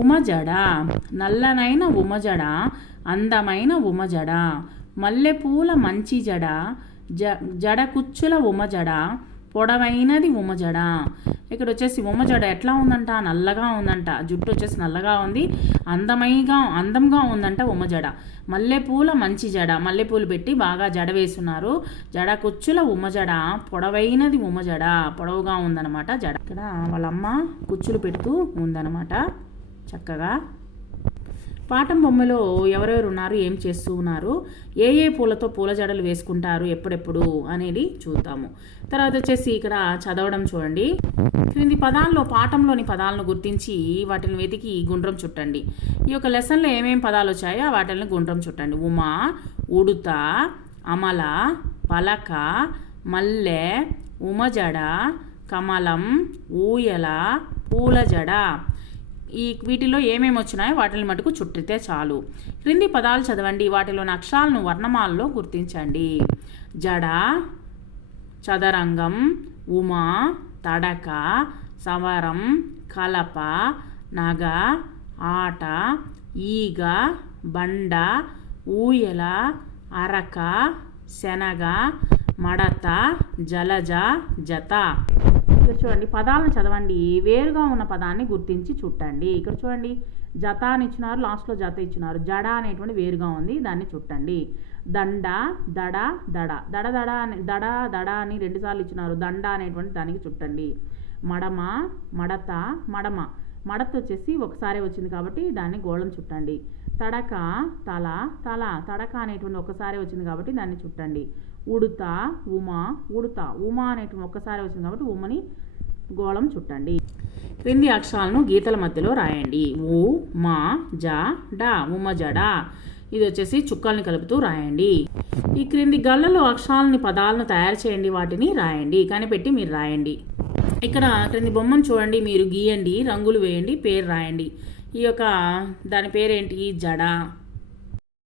ఉమజడ నల్లనైన ఉమజడ అందమైన ఉమజడ మల్లెపూల మంచి జడ జ జడ కుచ్చుల ఉమజడ పొడవైనది ఉమజడ. ఇక్కడ వచ్చేసి ఉమజడ ఎట్లా ఉందంట? నల్లగా ఉందంట. జుట్టు వచ్చేసి నల్లగా ఉంది. అందమైగా అందంగా ఉందంట ఉమజడ. మల్లెపూల మంచి జడ. మల్లెపూలు పెట్టి బాగా జడ వేస్తున్నారు జడ కుచ్చుల ఉమజడ పొడవైనది ఉమజడ. పొడవుగా ఉందన్నమాట జడ. ఇక్కడ వాళ్ళమ్మ కుచ్చులు పెడుతూ ఉందన్నమాట. చక్కగా. పాఠం బొమ్మలో ఎవరెవరు ఉన్నారు ఏం చేస్తూ ఉన్నారు ఏ ఏ పూలతో పూల జడలు వేసుకుంటారు ఎప్పుడెప్పుడు అనేది చూద్దాము. తర్వాత వచ్చేసి ఇక్కడ చదవడం చూడండి. క్రింది పదాల్లో పాఠంలోని పదాలను గుర్తించి వాటిని వెతికి గుండ్రం చుట్టండి. ఈ యొక్క లెసన్లో ఏమేం పదాలు వచ్చాయో వాటిని గుండ్రం చుట్టండి. ఉమా ఉడుత అమల పలక మల్లె ఉమజడ కమలం ఊయల పూలజడ. ఈ వీటిలో ఏమేమి వచ్చినాయో వాటిని మటుకు చుట్టితే చాలు. క్రింది పదాలు చదవండి. వాటిలోని అక్షరాలను వర్ణమాలలో గుర్తించండి. జడ చదరంగం ఉమా తడక సవరం కలప నగ ఆట ఈగ బండ ఊయల అరక శనగ మడత జలజ జత. ఇక్కడ చూడండి పదాలను చదవండి. వేరుగా ఉన్న పదాన్ని గుర్తించి చుట్టండి. ఇక్కడ చూడండి జత అని ఇచ్చినారు లాస్ట్లో జత ఇచ్చినారు. జడ అనేటువంటి వేరుగా ఉంది దాన్ని చుట్టండి. దండ దడ దడ. దడ దడ అని దడ దడ అని రెండుసార్లు ఇచ్చినారు. దండ అనేటువంటి దానికి చుట్టండి. మడమ మడత మడమ. మడత వచ్చేసి ఒకసారి వచ్చింది కాబట్టి దాన్ని గోళం చుట్టండి. తడక తల తల. తడక అనేటువంటి ఒకసారి వచ్చింది కాబట్టి దాన్ని చుట్టండి. ఉడుత ఉమా ఉడుత. ఉమా అనేటువంటి ఒక్కసారి వచ్చింది కాబట్టి ఉమని గోళం చుట్టండి. క్రింది అక్షరాలను గీతల మధ్యలో రాయండి. ఉ మా జ డ ఉమ జడ ఇది వచ్చేసి చుక్కల్ని కలుపుతూ రాయండి. ఈ క్రింది గళ్ళలో అక్షరాలని పదాలను తయారు చేయండి వాటిని రాయండి. కనిపెట్టి మీరు రాయండి. ఇక్కడ క్రింది బొమ్మను చూడండి మీరు గీయండి రంగులు వేయండి పేరు రాయండి. ఈ యొక్క దాని పేరేంటి? జడ.